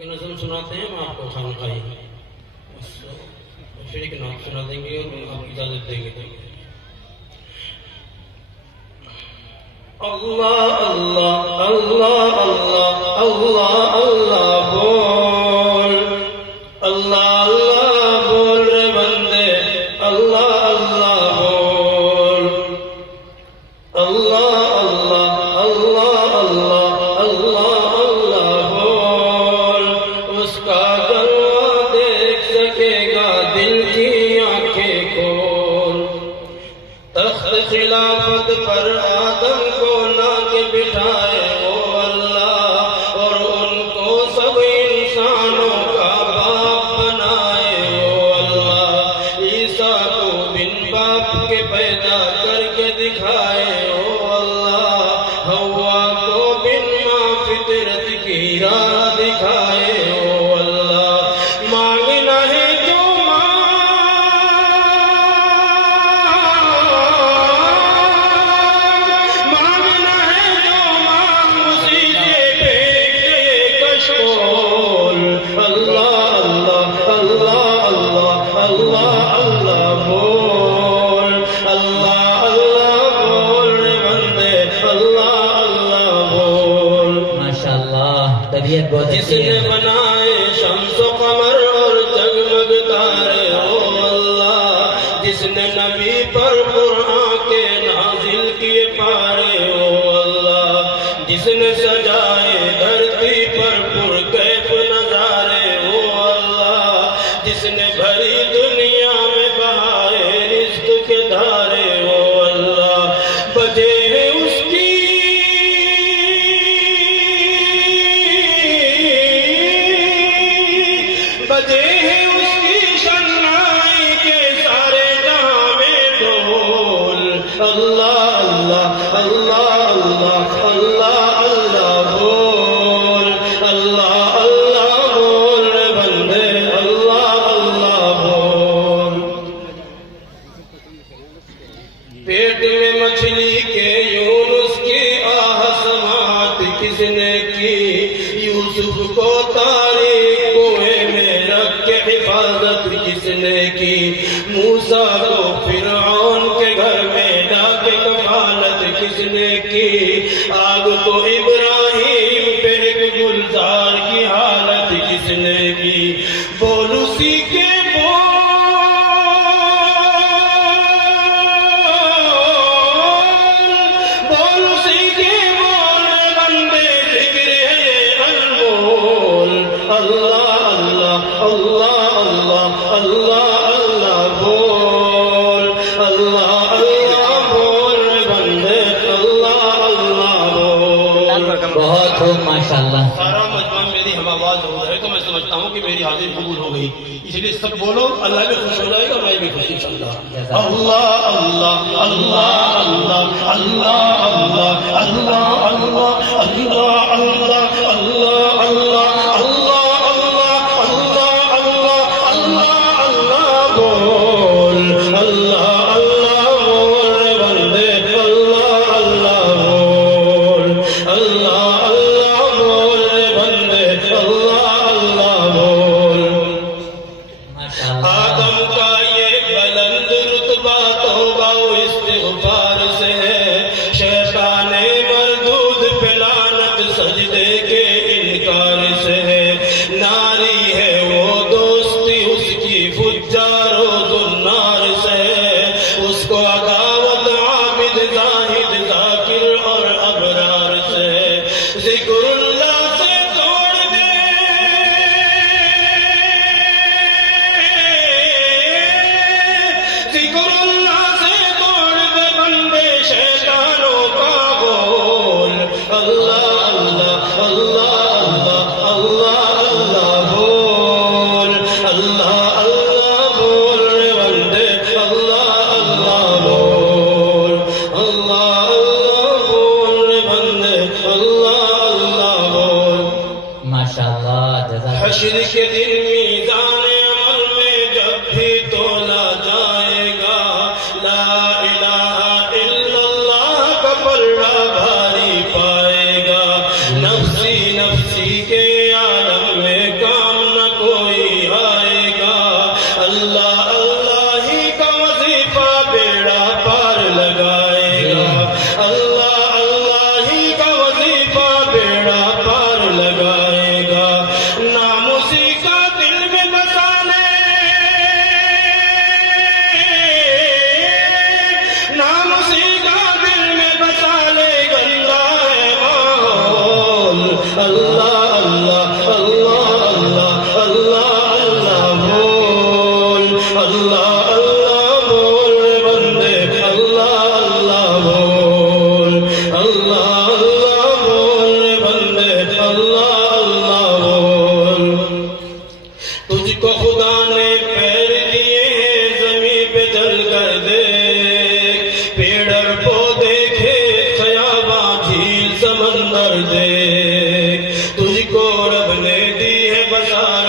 ایک نظم سناتے ہیں، میں آپ کو خان خائی پھر ایک نعت سنا دیں گے اور آپ اجازت دیں گے. اللہ اللہ اللہ اللہ اللہ اللہ بول، اللہ اللہ بول رے بندے، اللہ اللہ بول، اللہ اللہ اللہ اللہ اللہ اللہ بول. اس کا گنوا دیکھ سکے گا دل کی آنکھیں کھول. تخت خلافت پر آدم کو لا کے بٹھائے وہ اللہ، اور ان کو سب انسانوں کا باپ بنائے وہ اللہ. عیسیٰ کو بن باپ کے پیدا کر کے دکھائے وہ اللہ. حوا کو بن ماں فطرت کی راہ دکھائے وہ اللہ. مانگنا ہے جو جس نے بنائے شمس و قمر اور جگمگ تارے وہ اللہ. جس نے نبی پر قرآن کے نازل کیے پارے وہ اللہ. جس نے سجائے دھرتی پر پرکیف نظارے وہ اللہ. جس نے بھری دنیا میں بہائے رزق کے دھارے وہ اللہ. بجے اس کی بجے ہیں اس کی شنائی کے سارے جہاں میں ڈھول. اللہ اللہ اللہ اللہ اللہ اللہ بول، اللہ اللہ بول رے بندے، اللہ اللہ بول. پیٹ میں مچھلی کے یونس کی آہ سماعت کس نے کی؟ یوسف کو تاریخ حفاظت کس نے کی؟ موسیٰ کو فرعون کے گھر میں لا کے کفالت کس نے کی؟ آگ کو ابراہیم پہ ایک گلزار کی حالت کس نے کی؟ بول اسی کے بول اسی کے بول بندے، ذکر ہے انمول. اللہ اللہ اللہ اللہ اللہ بول، اللہ اللہ بول بندے، اللہ اللہ بول. بہت خوب ماشاءاللہ. سارا مجمع میری ہم آواز ہو جائے تو میں سمجھتا ہوں کہ میری حاضری قبول ہو گئی. اس لیے سب بولو، اللہ بھی خوش ہو جائے گا، میں بھی خوش انشاءاللہ. اللہ اللہ اللہ اللہ اللہ اللہ اللہ اللہ اللہ اللہ اللہ اللہ اللہ حشر کے دن میزان عمل میں جب بھی تولا جائے گا، لا الہ الا اللہ کا پلڑا بھاری پائے گا. نفسی نفسی کے عالم میں تجھ کو خدا نے پیر دیے ہیں زمین پہ چل کر دیکھ پیڑ اور پودے کھیت خیاباں جھیل سمندر دیکھ تجھ کو رب نے دی ہے بسا